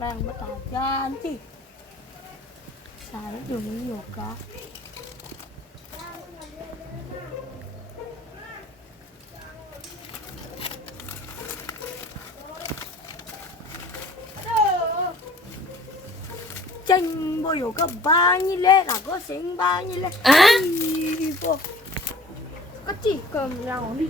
Lang ganti. Sana dumiyo ka. Chanh boyo ka banile là có sinh banile. Đi po. Có chỉ cầm rau đi.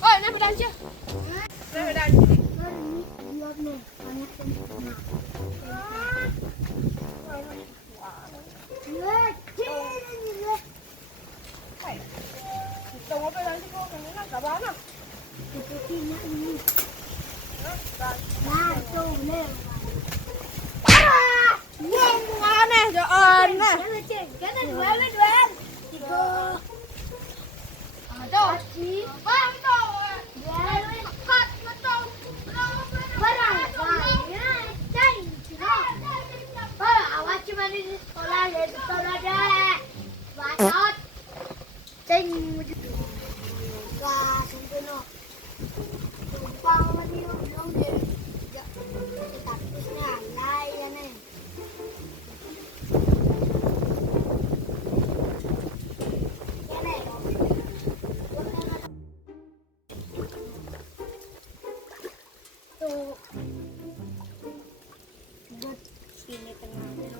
Ôi, nó bị đau chưa? Nó bị đau chưa? Tunggu apa lagi kau kena kabar nak? Nè, cho ơn nè. Sini tengahnya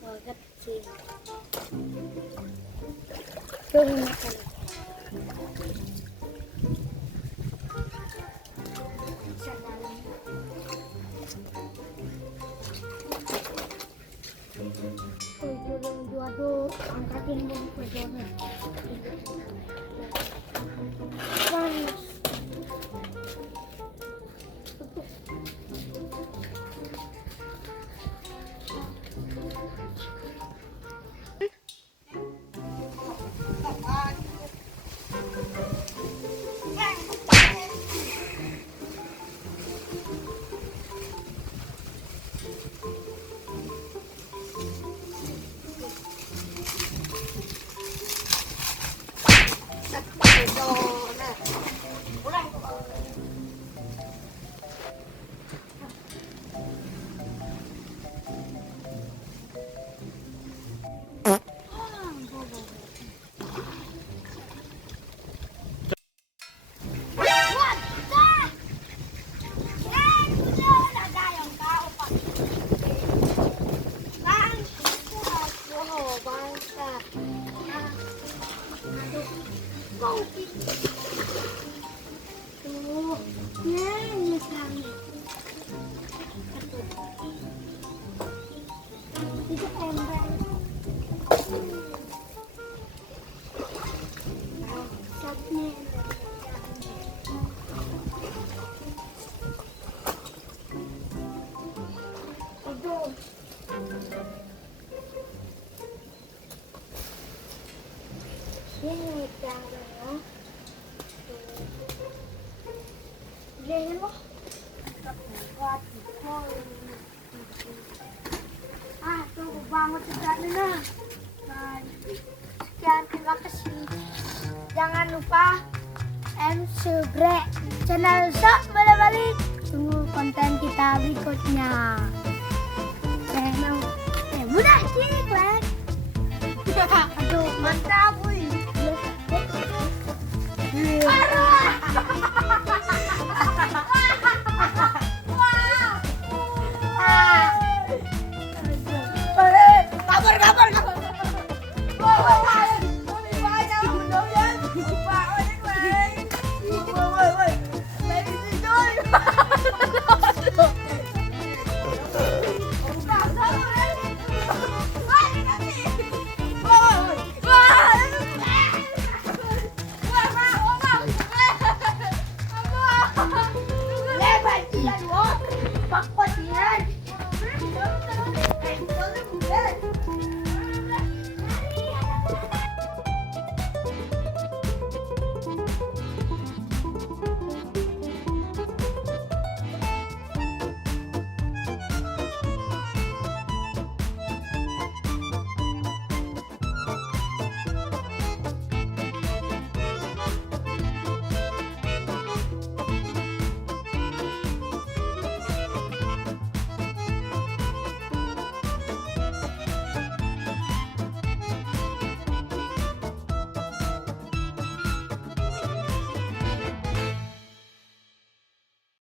banget sih tuh makan aduh angkatin mau perjuangan panas. Ini caranya ini loh tuh banget juga nih nah. Sekian terima kasih, jangan lupa subscribe channel Sok Balik. Tunggu konten kita berikutnya. Mudah sih kan. Aduh mantap wih.